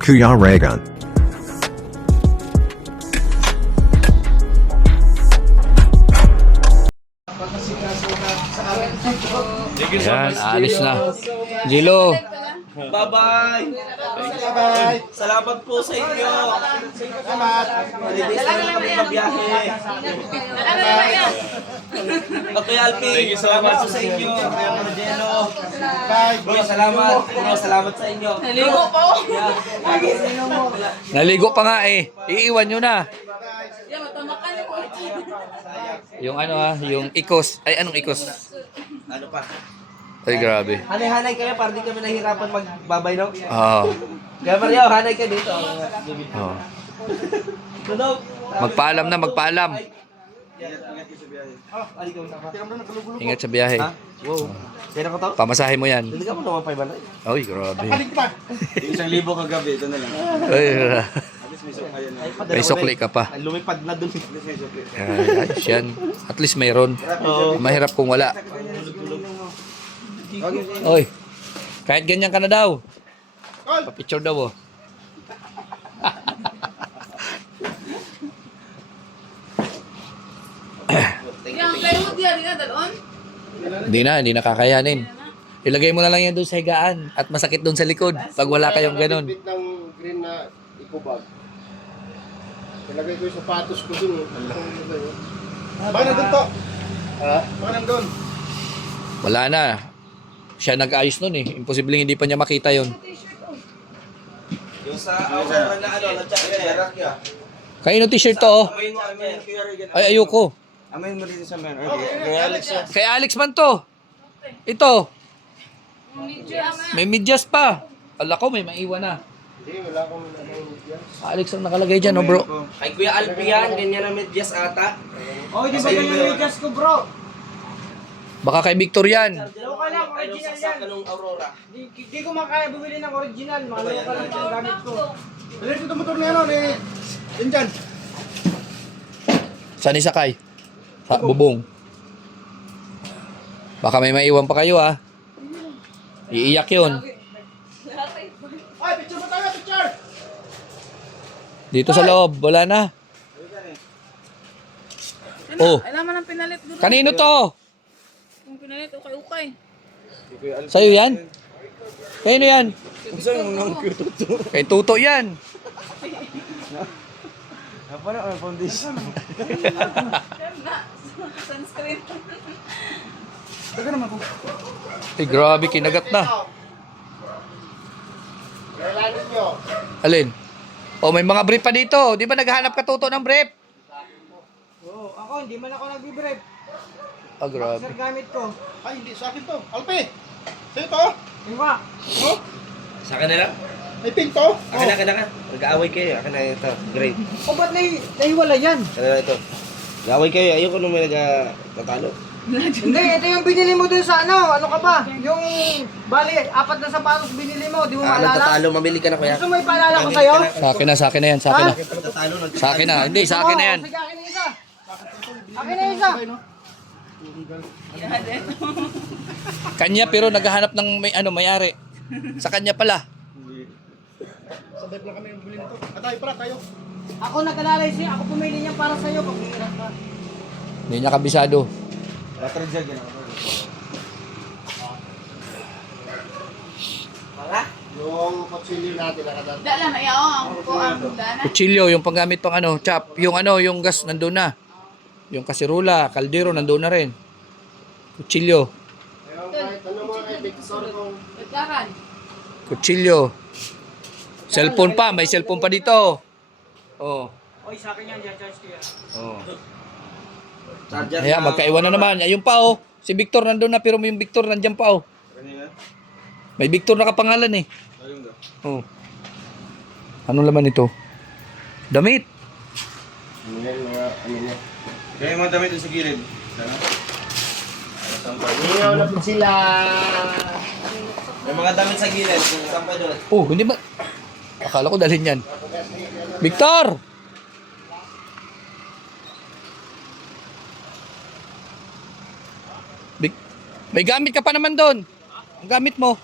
Kuya Reagan. Yan, aalis na. Gilo. Bye-bye! Bye-bye! Salamat po sa inyo! Salamat! Malinis na kami mabiyahe! Okay, Alpi! Salamat po sa inyo! Kuya Margelo! Bro, salamat! Bro, salamat sa inyo! Naligo po! Naligo pa nga eh. Iiwan nyo na. Yung ano yung ikos. Ay, anong ikos? Ano pa? Ay, grabe. Hanay-hanay kayo para di kami nahihirapan magbabay, no? Oo. Kaya Mario, hanay ka dito. Oo. Tunog! Magpaalam na, magpaalam. Ingat sa biyahe. Ha? Wow. Kaya ko to? Pamasahe mo yan. Hindi ka mo naman 500. Ay, grabe. Yung 1,000 kagabi, ito na lang. Ay, May may sukli ka pa. Lumipad na dun. Ay, ayos yan. At least mayroon. Mahirap kung wala. Oy, kahit ganyan ka na daw. Pa-picture daw oh. Hindi na kakayanin. Ilagay mo na lang yan doon sa higaan at masakit doon sa likod pag wala kayong ganun. Bit ng green na eco bag. Ilagay ko yung sapatos ko dun. Baka nandun to. Ha? Baka nandun. Wala na. Siya nag-ayos nun eh. Imposibleng hindi pa niya makita yon. Yung sa aura na ano, nagtsaka ya. Kaino t-shirt to oh. Amoy mo, Ay, ayoko. Amin mo rin sa men. Kay Alex yan. Kay Alex man to. Ito. May medyas pa. Ala ko, may maiwan na. Hindi, wala akong nalagay dyan. Alex ang nakalagay dyan, oh bro. Kay Kuya Alpi yan, ganyan ang medyas ata. Oh, di ba ganyan yung medyas ko, bro? Baka kay Victor yan. Local lang, original yan. Kanong Aurora. Di ko makaya bumili ng original. Mga local lang yung gamit ko. Dali ito motor niya, ano, ni... Yan dyan. Saan isakay? Sa bubong. Baka may maiwan pa kayo ah. Iiyak yun. Ay, picture mo tayo, picture! Dito sa loob, wala na. Oh, Alam mo nang pinalit doon. kanino to? Kung pinalit, okay. Sa'yo yan? Kanino yan? Kay Tuto yan. Napala ang foundation. Sunscreen. Taga naman ko. Ay, grabe, kinagat na. Kailangan nyo. Alin? Oh, may mga brief pa dito. Di ba naghahanap ka Tuto ng brief? Oo, ako hindi man ako nagbi-brief. Ah, grabe. Sir, gamit ko. Ay, hindi. Sa akin to. Alpi! Sa'yo to. Yung ba? Oh, Sa akin na lang? may pink to. Akin na, akin na. Nag-aaway kayo. Akin na ito. Gray. O ba't nahiwala yan? Akin na ito. Nag-aaway kayo. Ayoko nung may nagtatalo. Hindi, ito yung binili mo dun sa ano. Ano ka ba? Yung, bali, 4 na sapatos binili mo. Di mo maalala? Nagtatalo. Mamili ka na kuya. Gusto mo ipaalala ko sa'yo? Sa akin na, sa akin na yan, sa akin na. Nagtatalo. Sa akin na, hindi, sa akin na yan. Oo, sige, akin na isa. Akin na isa. Kanya pero naghahanap ng may ano, may-ari. Sa kanya pala. Sabay pala kami yung bili nito. Tayo pala, tayo. Ako nag-analyze niya. Ako pumili niya para sa'yo. Pag hirap ka. Hindi niya kabisado. Mga? Yung kutsilyo natin nakadaan. Dala na yaw ang ko ang dana. Kutsilyo, yung panggamit pang ano, chop. Yung ano, yung gas nandun na. Yung kasirula, kaldero nandun na rin. Kutsilyo. Ayun, kahit ano mga kay Victor kung... Pagkakan. Kutsilyo. Cellphone pa, may cellphone pa dito. Oh. Oy, sa akin yan. Charge ko yan. Oh. Charger Ayan, magkaiwan na naman. Ayun pa oh. Si Victor nandun na pero may yung Victor nandiyan pa oh. May Victor na kapangalan eh. Oh. Anong laman ito? Damit. Ano yan, mga ano niya. Kaya yung mga damit sa gilid. Sana? Ayaw na po sila. May mga damit sa gilid. Saan pa doon? Oh, hindi ba? Akala ko dalhin yan. Victor! May gamit ka pa naman doon. Ang gamit mo.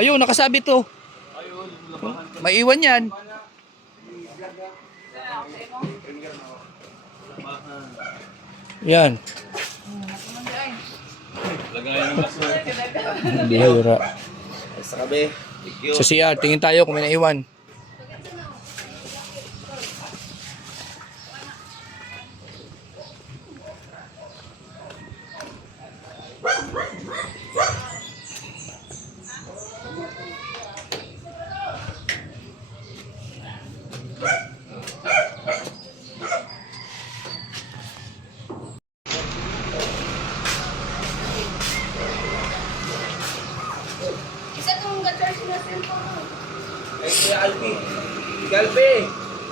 Ayun, nakasabit to. Ayun. Maiwan yan. Yan. Bihira. Sa kabe. Thank you. Sa CR, tingin tayo kung may naiwan. Isa itong ga-charge na cellphone. Ay, Kuya Alpi. Galpe.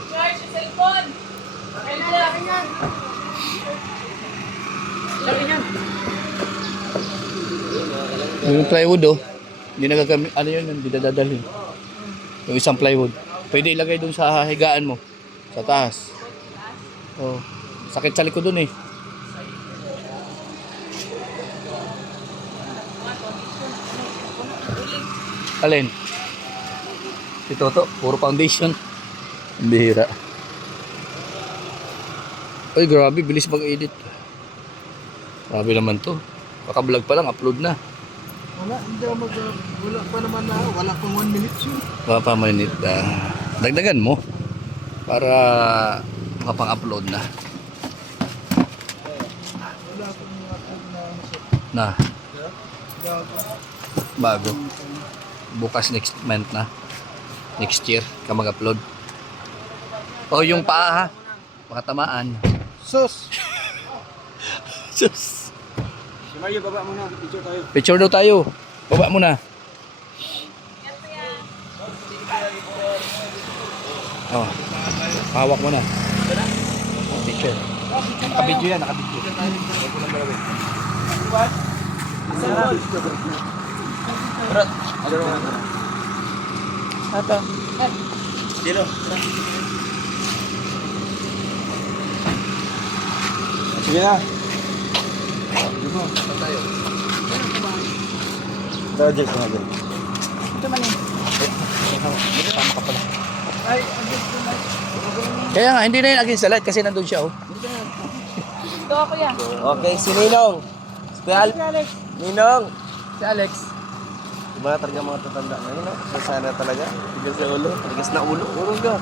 Charge yung cellphone. Kaya yan. Yung plywood oh, hindi nagagamit, ano yun, hindi dadalhin. Yung isang plywood. Pwede ilagay dun sa higaan mo. Sa taas. Oh, sakit sa likod dun eh. Alin? Si Toto, puro foundation. Ang bihira. Ay, grabe, bilis mag-edit. Grabe naman to. Kaka-vlog pa lang, upload na. Wala, hindi ako wala pa naman na, wala pang 1 minute yun. Baka pa minute. Dagdagan mo. Para makapang-upload na. Wala pang upload Na. na Bago. Bukas next month na. Next year ka mag-upload. O yung paa ha. Baka tamaan. Sus! Sus. Si Mario, baba muna. Picture tayo. Picture daw tayo. Baba mo na. Oh. Hawak mo na. Picture. Nakabidyo yan, nakabidyo. Ata. Dilo. Sige na. Project na din. Kaya nga, hindi na yun against the light kasi nandun siya oh. Ito ako yan. Okay, si Ninong. Si Kuya Alpi. Ninong. Si Alex. Diba talaga mga tatanda na yun, no? Sana talaga. Tigas na ulo. Tigas na ulo. Urong ka.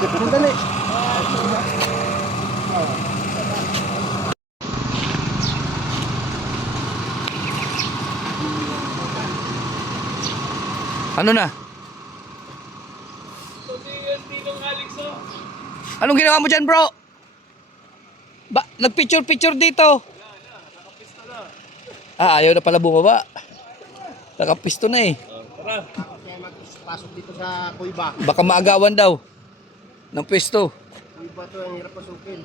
Sandali. Ano na? Anong ginawa mo dyan, bro? Nagpicture-picture dito. Ayaw na pala bumaba. Nakapisto na eh. Kaya magpasok dito sa Kuiba. Baka maagawan daw ng pwesto. Kuiba to, ang hirap pasukin.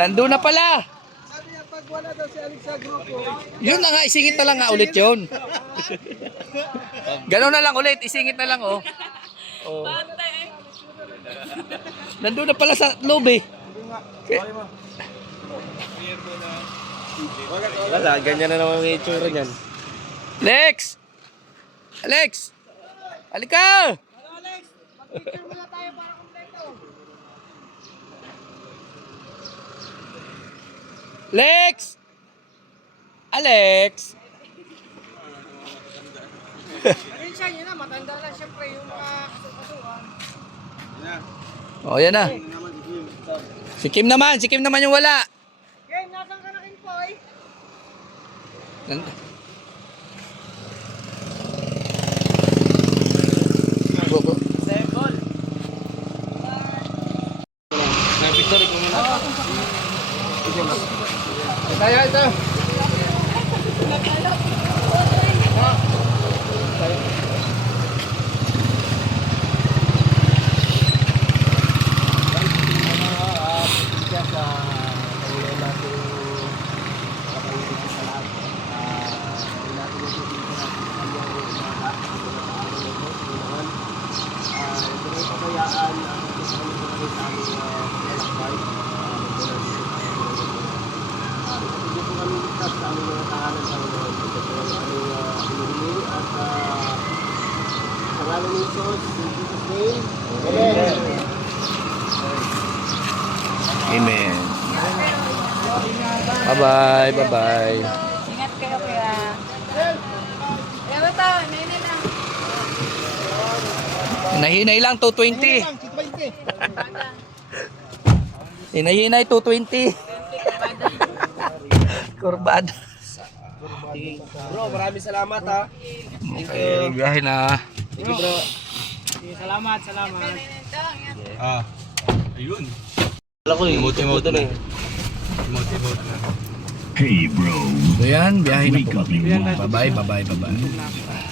Nandun na pala. Sabi niya, pag wala daw si Alex sa grupo, Yun na nga, isingit na lang nga ulit yun. Gano'n na lang ulit, isingit na lang oh. Oh. Nandun na pala sa loob eh. Wala, ganyan na naman yung itsura niyan. Lex! Alex! Halika! picture muna tayo para kompleto. Lex! Alex! Ayun siya, yun na, matanda na siyempre yung mga kasukasuhan. Oh, yan na. Si Kim naman yung wala. Okay, nasan ka na kin po eh? Go, go. Tayo ito. Amen. Bye-bye, bye-bye. Ingat kayo kuya. Kaya ba ito? Nene lang. Hinahinay lang, 220. Hinahinay, 220. Kurbada. Bro, maraming salamat ha. Okay, biyahe na. Thank you bro. Salamat. Ayun. Wala ko yung emote na. Emote na. So yan, biyahe na po. Bye-bye, bye-bye, bye-bye.